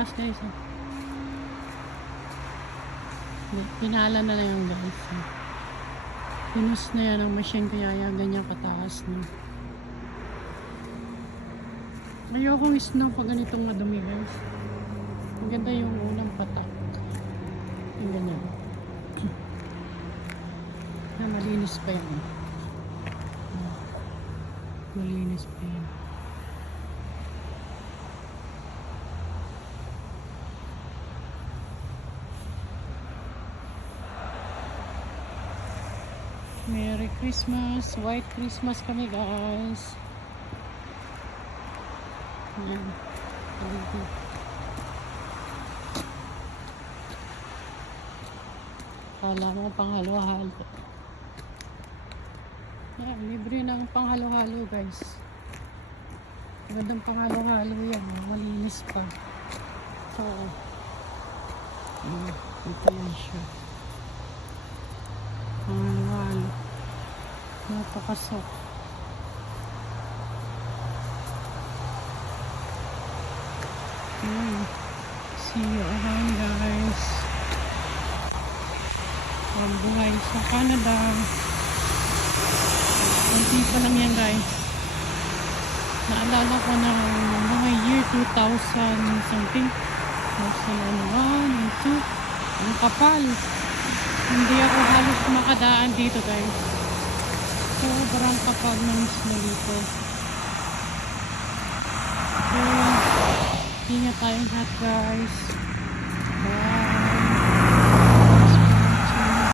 taas guys. Pinala na lang yung guys. Pinus na yan ang machine kaya yan ganyan kataas no. Ayokong snow pag ganitong madumi guys. Maganda yung unang patak. Yung ganyan. Na malinis pa yan. Malinis pa yan. Merry Christmas! White Christmas kami guys. Ayan. Kala mo pang halo-halo. Ayan, libre ng pang halo-halo guys. Magandang pang halo-halo yan. Malinis pa. So, ito yan siya. Pang halo-halo. Napakasok. See you around guys. Ang buhay sa Canada. Kunti pa lang yan guys. Naalala ko na mga year 2000 something. 2001 and 2. Ang kapal. Hindi ako halos makadaan dito guys. Sobrang kapal ng snow dito. So, ingat tayong lahat guys.